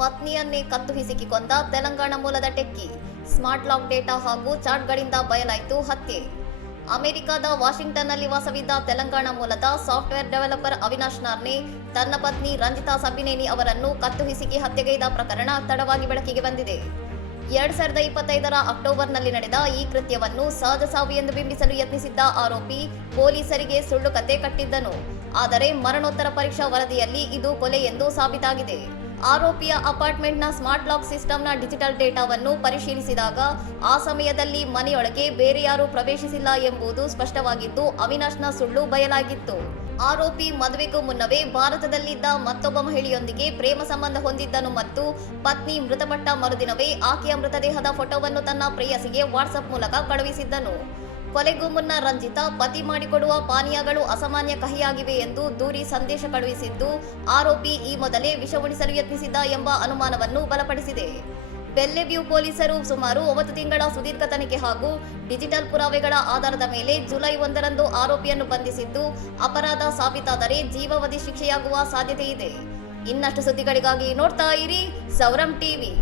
ಪತ್ನಿಯನ್ನೇ ಕತ್ತು ಹಿಸುಕಿ ಕೊಂದ ತೆಲಂಗಾಣ ಮೂಲದ ಟೆಕ್ಕಿ. ಸ್ಮಾರ್ಟ್ ಲಾಕ್ ಡೇಟಾ ಹಾಗೂ ಚಾಟ್ಗಳಿಂದ ಬಯಲಾಯಿತು ಹತ್ಯೆ. ಅಮೆರಿಕದ ವಾಷಿಂಗ್ಟನ್ನಲ್ಲಿ ವಾಸವಿದ್ದ ತೆಲಂಗಾಣ ಮೂಲದ ಸಾಫ್ಟ್ವೇರ್ ಡೆವಲಪರ್ ಅವಿನಾಶ್ ನಾರ್ನೆ ತನ್ನ ಪತ್ನಿ ರಂಜಿತಾ ಸಬ್ಬಿನೇನಿ ಅವರನ್ನು ಕತ್ತು ಹಿಸುಕಿ ಹತ್ಯೆಗೈದ ಪ್ರಕರಣ ತಡವಾಗಿ ಬೆಳಕಿಗೆ ಬಂದಿದೆ. 2025ರ ಅಕ್ಟೋಬರ್ನಲ್ಲಿ ನಡೆದ ಈ ಕೃತ್ಯವನ್ನು ಸಹಜ ಸಾವು ಎಂದು ಬಿಂಬಿಸಲು ಯತ್ನಿಸಿದ್ದ ಆರೋಪಿ ಪೊಲೀಸರಿಗೆ ಸುಳ್ಳು ಕತೆ ಕಟ್ಟಿದ್ದನು. ಆದರೆ ಮರಣೋತ್ತರ ಪರೀಕ್ಷಾ ವರದಿಯಲ್ಲಿ ಇದು ಕೊಲೆ ಎಂದು ಸಾಬೀತಾಗಿದೆ. ಆರೋಪಿಯ ಅಪಾರ್ಟ್ಮೆಂಟ್ನ ಸ್ಮಾರ್ಟ್ ಲಾಕ್ ಸಿಸ್ಟಂನ ಡಿಜಿಟಲ್ ಡೇಟಾವನ್ನು ಪರಿಶೀಲಿಸಿದಾಗ ಆ ಸಮಯದಲ್ಲಿ ಮನೆಯೊಳಗೆ ಬೇರೆ ಯಾರೂ ಪ್ರವೇಶಿಸಿಲ್ಲ ಎಂಬುದು ಸ್ಪಷ್ಟವಾಗಿದ್ದು ಅವಿನಾಶ್ನ ಸುಳ್ಳು ಬಯಲಾಗಿತ್ತು. ಆರೋಪಿ ಮದುವೆಗೂ ಮುನ್ನವೇ ಭಾರತದಲ್ಲಿದ್ದ ಮತ್ತೊಬ್ಬ ಮಹಿಳೆಯೊಂದಿಗೆ ಪ್ರೇಮ ಸಂಬಂಧ ಹೊಂದಿದ್ದನು ಮತ್ತು ಪತ್ನಿ ಮೃತಪಟ್ಟ ಮರುದಿನವೇ ಆಕೆಯ ಮೃತದೇಹದ ಫೋಟೋವನ್ನು ತನ್ನ ಪ್ರೇಯಸಿಗೆ ವಾಟ್ಸ್ಆಪ್ ಮೂಲಕ ಕಳುಹಿಸಿದ್ದನು. ಕೊಲೆಗೂ ಮುನ್ನ ರಂಜಿತಾ ಪತಿ ಮಾಡಿಕೊಡುವ ಪಾನೀಯಗಳು ಅಸಾಮಾನ್ಯ ಕಹಿಯಾಗಿವೆ ಎಂದು ದೂರಿ ಸಂದೇಶ ಕಳುಹಿಸಿದ್ದು ಆರೋಪಿ ಈ ಮೊದಲೇ ವಿಷ ಉಣಿಸಲು ಯತ್ನಿಸಿದ್ದ ಎಂಬ ಅನುಮಾನವನ್ನು ಬಲಪಡಿಸಿದೆ. ಬೆಲ್ಲೆವ್ಯೂ ಪೊಲೀಸರು ಸುಮಾರು 9 ತಿಂಗಳ ಸುದೀರ್ಘ ತನಿಖೆ ಹಾಗೂ ಡಿಜಿಟಲ್ ಪುರಾವೆಗಳ ಆಧಾರದ ಮೇಲೆ ಜುಲೈ 1ರಂದು ಆರೋಪಿಯನ್ನು ಬಂಧಿಸಿದ್ದು ಅಪರಾಧ ಸಾಬೀತಾದರೆ ಜೀವಾವಧಿ ಶಿಕ್ಷೆಯಾಗುವ ಸಾಧ್ಯತೆ ಇದೆ. ಇನ್ನಷ್ಟು ಸುದ್ದಿಗಳಿಗಾಗಿ ನೋಡ್ತಾ ಇರಿ ಸೌರಂ ಟಿವಿ.